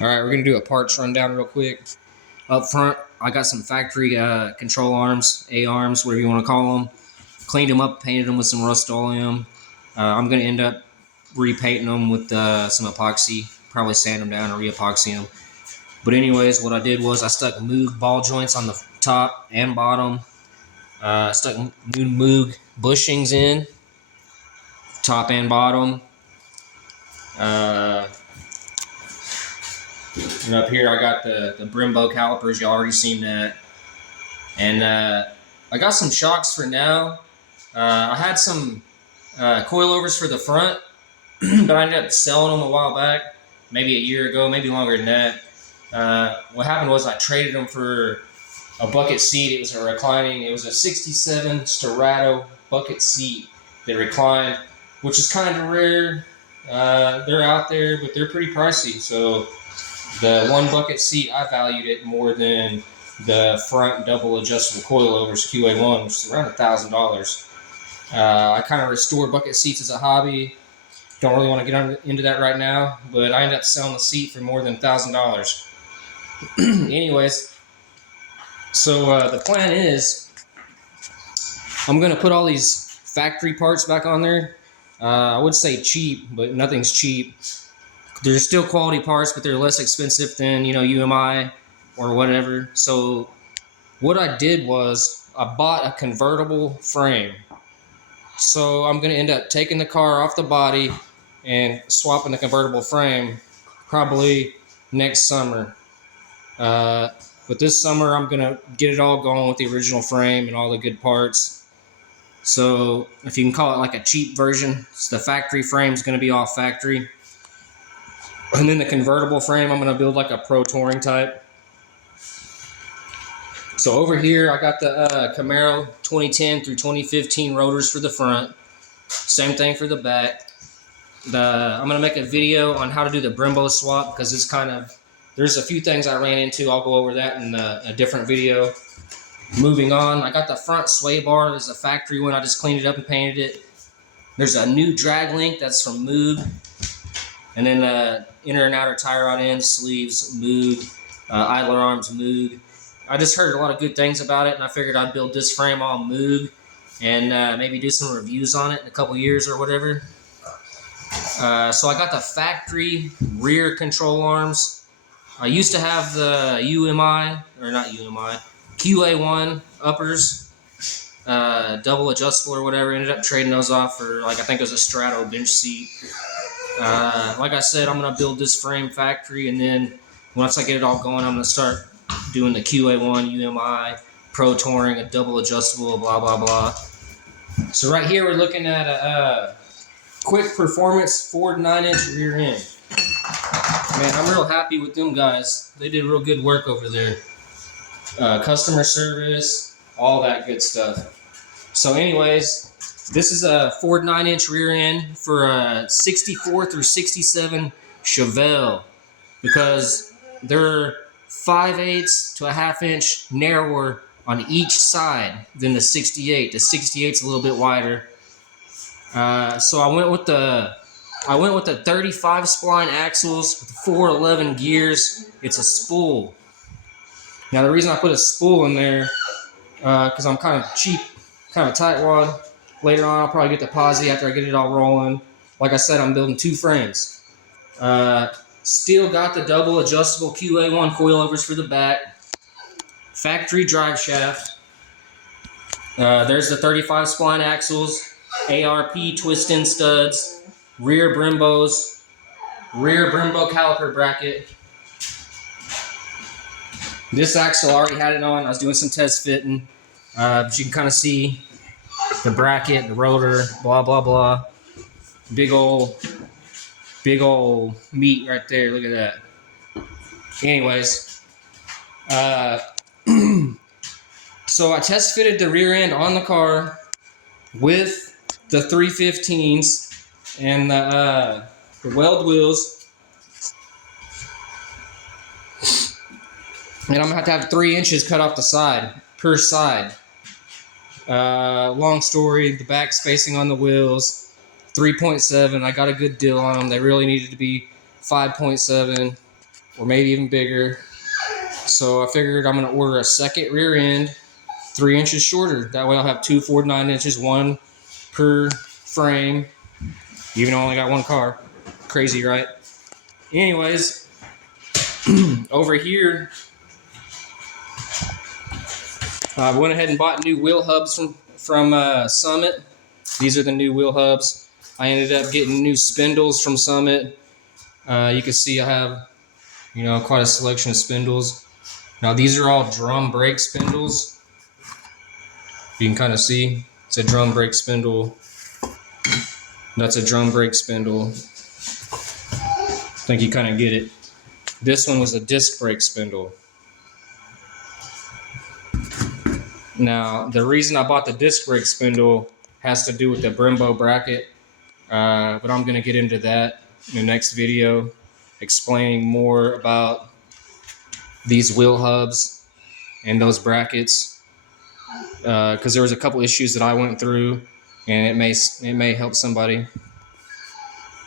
All right, we're gonna do a parts rundown real quick. Up front, I got some factory control arms, A arms, whatever you want to call them. Cleaned them up, painted them with some Rust-Oleum. I'm gonna end up repainting them with some epoxy, probably sand them down or re-epoxy them. But anyways, what I did was I stuck Moog ball joints on the top and bottom. Stuck new Moog bushings in, top and bottom. And up here I got the Brembo calipers. You already seen that. And I got some shocks for now. I had some coilovers for the front, but I ended up selling them a while back, maybe a year ago, maybe longer than that. What happened was I traded them for a bucket seat. It was a 67 Sterato bucket seat that reclined, which is kind of rare. They're out there, but they're pretty pricey. So the one bucket seat, I valued it more than the front double adjustable coilovers QA1, which is around $1,000. I kind of restore bucket seats as a hobby. Don't really want to get into that right now, but I ended up selling the seat for more than $1,000. Anyways, so the plan is I'm going to put all these factory parts back on there. I would say cheap, but nothing's cheap. They're still quality parts, but they're less expensive than, UMI or whatever. So what I did was I bought a convertible frame. So I'm going to end up taking the car off the body and swapping the convertible frame probably next summer. But this summer I'm going to get it all going with the original frame and all the good parts. So if you can call it like a cheap version, the factory frame is going to be all factory. And then the convertible frame, I'm going to build like a pro touring type. So over here, I got the Camaro 2010 through 2015 rotors for the front. Same thing for the back. I'm going to make a video on how to do the Brembo swap because there's a few things I ran into. I'll go over that in a different video. Moving on, I got the front sway bar. There's a factory one. I just cleaned it up and painted it. There's a new drag link that's from Moog. And then inner and outer tie rod ends, sleeves, Moog, idler arms, Moog. I just heard a lot of good things about it, and I figured I'd build this frame on Moog and maybe do some reviews on it in a couple years or whatever. So I got the factory rear control arms. I used to have the QA1 uppers, double adjustable or whatever. Ended up trading those off for, I think it was a Strato bench seat. Like I said, I'm going to build this frame factory, and then once I get it all going, I'm going to start doing the QA1, UMI, Pro Touring, a double adjustable, blah, blah, blah. So right here, we're looking at a quick performance Ford 9-inch rear end. Man, I'm real happy with them guys. They did real good work over there. Customer service, all that good stuff. So anyways, this is a Ford 9-inch rear end for a 64 through 67 Chevelle because they're 5/8 to a 1/2 inch narrower on each side than the 68. The 68's a little bit wider. So I went with the 35 spline axles with 411 gears. It's a spool. Now the reason I put a spool in there because I'm kind of cheap, kind of a tightwad. Later on, I'll probably get the posi after I get it all rolling. Like I said, I'm building two frames. Still got the double adjustable QA1 coilovers for the back. Factory drive shaft. There's the 35 spline axles. ARP twist-in studs. Rear Brembos. Rear Brembo caliper bracket. This axle, I already had it on. I was doing some test fitting. But you can kind of see the bracket, the rotor, blah, blah, blah. Big old meat right there. Look at that. Anyways, so I test fitted the rear end on the car with the 315s and the weld wheels. And I'm going to have 3 inches cut off the side, per side. Long story, the back spacing on the wheels, 3.7. I got a good deal on them. They really needed to be 5.7. or maybe even bigger. So I figured I'm going to order a second rear end, 3 inches shorter. That way I'll have two 49 inches, one per frame, even though I only got one car. Crazy, right? Anyways, over here, I went ahead and bought new wheel hubs from Summit. These are the new wheel hubs. I ended up getting new spindles from Summit. You can see I have, quite a selection of spindles. Now these are all drum brake spindles. You can kind of see it's a drum brake spindle. That's a drum brake spindle. I think you kind of get it. This one was a disc brake spindle. Now, the reason I bought the disc brake spindle has to do with the Brembo bracket, but I'm going to get into that in the next video, explaining more about these wheel hubs and those brackets, because there was a couple issues that I went through, and it may help somebody.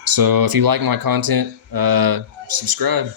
So if you like my content, subscribe.